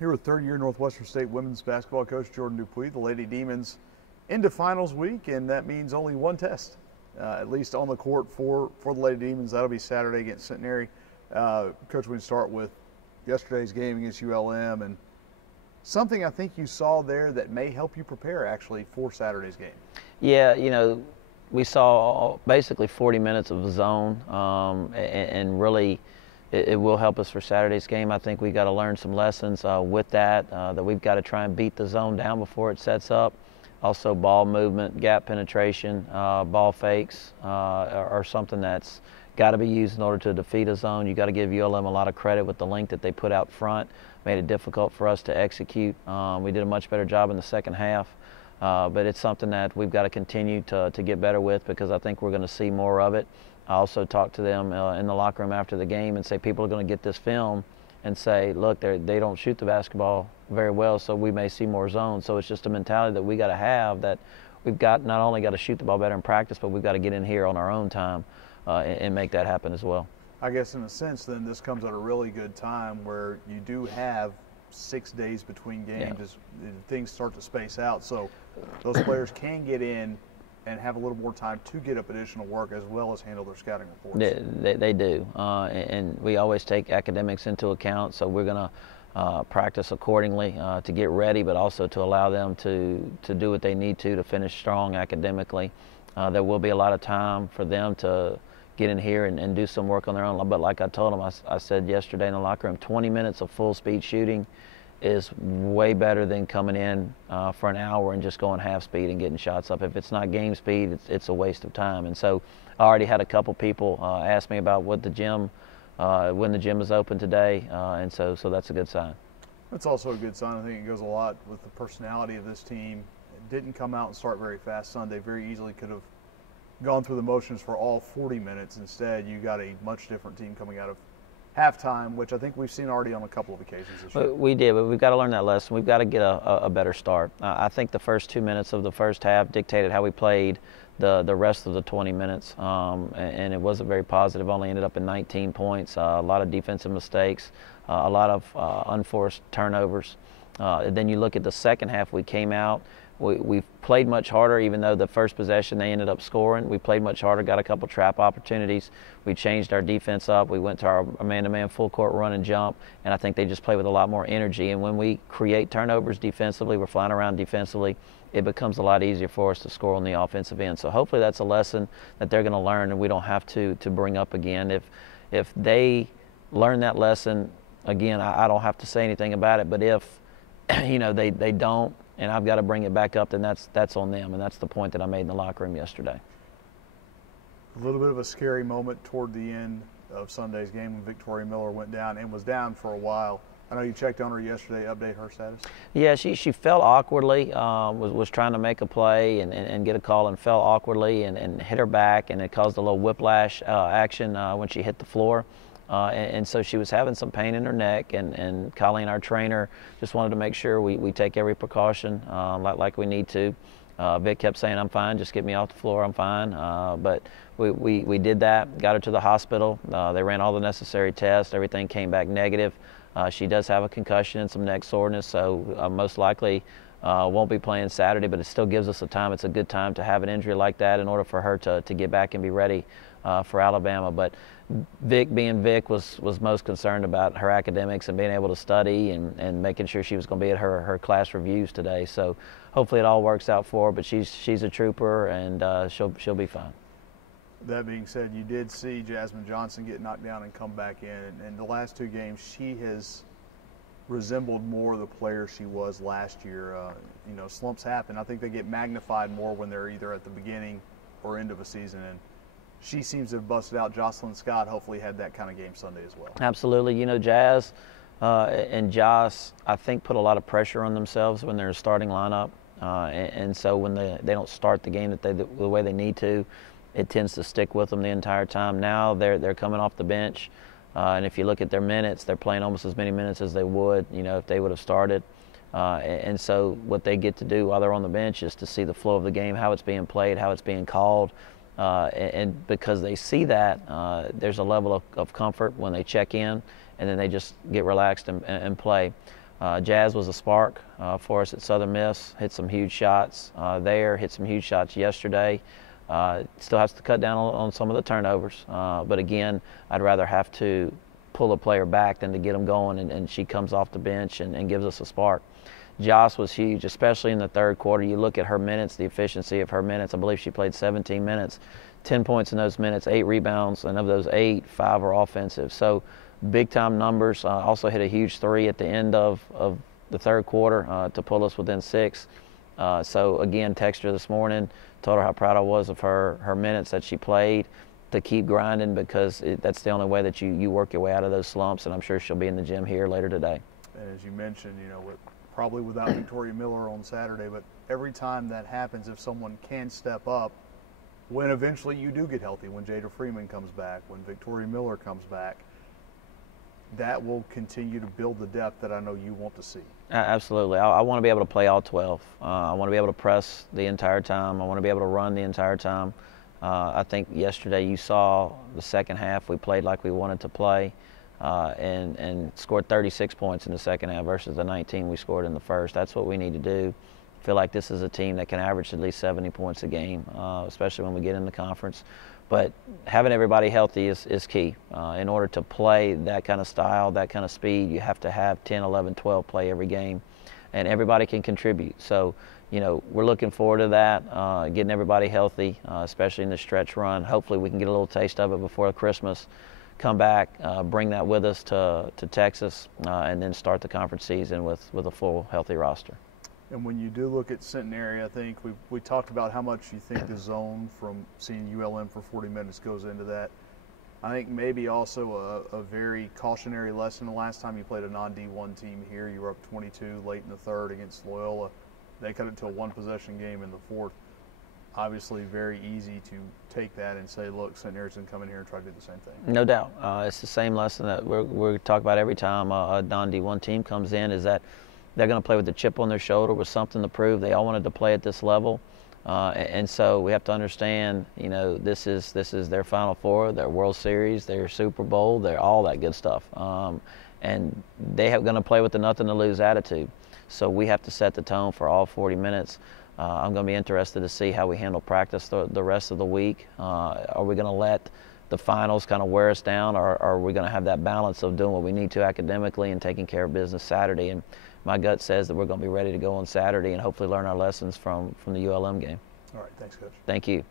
Here with third-year Northwestern State women's basketball coach Jordan Dupuy. The Lady Demons into finals week, and that means only one test, at least on the court for the Lady Demons. That'll be Saturday against Centenary. Coach, we can start with yesterday's game against ULM, and something I think you saw there that may help you prepare actually for Saturday's game. Yeah, we saw basically 40 minutes of the zone, and really it will help us for Saturday's game. I think we got to learn some lessons with that we've got to try and beat the zone down before it sets up. Also, ball movement, gap penetration, ball fakes are something that's got to be used in order to defeat a zone. You got to give ULM a lot of credit with the length that they put out front. Made it difficult for us to execute. We did a much better job in the second half, but it's something that we've got to continue to get better with, because I think we're going to see more of it. I also talked to them in the locker room after the game and say people are going to get this film and say, look, they don't shoot the basketball very well, so we may see more zones. So it's just a mentality that we got to have, that we've got not only got to shoot the ball better in practice, but we've got to get in here on our own time and make that happen as well. I guess in a sense then this comes at a really good time where you do have 6 days between games as things start to space out, so those players can get in and have a little more time to get up additional work as well as handle their scouting reports. They do, and we always take academics into account, so we're going to practice accordingly to get ready, but also to allow them to do what they need to finish strong academically. There will be a lot of time for them to get in here and do some work on their own, but like I told them, I said yesterday in the locker room, 20 minutes of full speed shooting is way better than coming in for an hour and just going half speed and getting shots up. If it's not game speed, it's a waste of time. And so I already had a couple people ask me about what the gym, when the gym is open today, and so that's a good sign. That's also a good sign. I think it goes a lot with the personality of this team. It didn't come out and start very fast Sunday. Very easily could have gone through the motions for all 40 minutes. Instead, you got a much different team coming out of halftime, which I think we've seen already on a couple of occasions this year. We did, but we've got to learn that lesson. We've got to get a better start. I think the first 2 minutes of the first half dictated how we played the rest of the 20 minutes, and it wasn't very positive. Only ended up in 19 points, a lot of defensive mistakes, a lot of unforced turnovers. Then you look at the second half, we came out. We played much harder, even though the first possession they ended up scoring. We played much harder, got a couple trap opportunities. We changed our defense up. We went to our man-to-man full court run and jump, and I think they just play with a lot more energy. And when we create turnovers defensively, we're flying around defensively, it becomes a lot easier for us to score on the offensive end. So hopefully that's a lesson that they're going to learn and we don't have to bring up again. If they learn that lesson, again, I don't have to say anything about it, but if they don't, and I've got to bring it back up, then that's on them, and that's the point that I made in the locker room yesterday. A little bit of a scary moment toward the end of Sunday's game when Victoria Miller went down and was down for a while. I know you checked on her yesterday. Update her status. Yeah, she fell awkwardly, was trying to make a play and get a call and fell awkwardly and hit her back, and it caused a little whiplash action when she hit the floor. And so she was having some pain in her neck, and Colleen, our trainer, just wanted to make sure we take every precaution like we need to. Vic kept saying, I'm fine, just get me off the floor, I'm fine. But we did that, got her to the hospital. They ran all the necessary tests, everything came back negative. She does have a concussion and some neck soreness, so most likely won't be playing Saturday, but it still gives us a time. It's a good time to have an injury like that in order for her to get back and be ready for Alabama. But Vic, being Vic, was most concerned about her academics and being able to study and making sure she was going to be at her class reviews today. So hopefully it all works out for her, but she's a trooper, and she'll be fine. That being said, you did see Jasmine Johnson get knocked down and come back in. And the last 2 games, she has resembled more the player she was last year. Slumps happen. I think they get magnified more when they're either at the beginning or end of a season. And she seems to have busted out. Jocelyn Scott hopefully had that kind of game Sunday as well. Absolutely. Jazz and Joss, I think, put a lot of pressure on themselves when they're starting lineup. And so when they don't start the game the way they need to, it tends to stick with them the entire time. Now they're coming off the bench, and if you look at their minutes, they're playing almost as many minutes as they would, if they would have started. And so what they get to do while they're on the bench is to see the flow of the game, how it's being played, how it's being called. And because they see that, there's a level of comfort when they check in, and then they just get relaxed and play. Jazz was a spark for us at Southern Miss, hit some huge shots there, hit some huge shots yesterday. Still has to cut down on some of the turnovers, but again, I'd rather have to pull a player back than to get them going, and she comes off the bench and gives us a spark. Joss was huge, especially in the third quarter. You look at her minutes, the efficiency of her minutes. I believe she played 17 minutes, 10 points in those minutes, 8 rebounds, and of those 8, 5 are offensive. So big-time numbers. Also hit a huge 3 at the end of the third quarter to pull us within 6. So again, texted her this morning, told her how proud I was of her minutes that she played, to keep grinding, because that's the only way that you work your way out of those slumps, and I'm sure she'll be in the gym here later today. And as you mentioned, probably without Victoria Miller on Saturday, but every time that happens, if someone can step up, when eventually you do get healthy, when Jada Freeman comes back, when Victoria Miller comes back, that will continue to build the depth that I know you want to see. Absolutely. I want to be able to play all 12. I want to be able to press the entire time. I want to be able to run the entire time. I think yesterday you saw the second half, we played like we wanted to play. And scored 36 points in the second half versus the 19 we scored in the first. That's what we need to do. I feel like this is a team that can average at least 70 points a game, especially when we get in the conference. But having everybody healthy is key. In order to play that kind of style, that kind of speed, you have to have 10, 11, 12 play every game, and everybody can contribute. So, we're looking forward to that, getting everybody healthy, especially in the stretch run. Hopefully we can get a little taste of it before Christmas. Come back, bring that with us to Texas, and then start the conference season with a full, healthy roster. And when you do look at Centenary, I think we talked about how much you think the zone from seeing ULM for 40 minutes goes into that. I think maybe also a very cautionary lesson. The last time you played a non-D1 team here, you were up 22 late in the third against Loyola. They cut it to a one-possession game in the fourth. Obviously very easy to take that and say, look, Centenary's going to come in here and try to do the same thing. No doubt. It's the same lesson that we're talking about every time a non-D1 team comes in, is that they're going to play with a chip on their shoulder, with something to prove. They all wanted to play at this level. And so we have to understand, this is their Final Four, their World Series, their Super Bowl, their all that good stuff. And they are going to play with the nothing to lose attitude. So we have to set the tone for all 40 minutes. I'm going to be interested to see how we handle practice the rest of the week. Are we going to let the finals kind of wear us down, or are we going to have that balance of doing what we need to academically and taking care of business Saturday? And my gut says that we're going to be ready to go on Saturday and hopefully learn our lessons from the ULM game. All right, thanks, Coach. Thank you.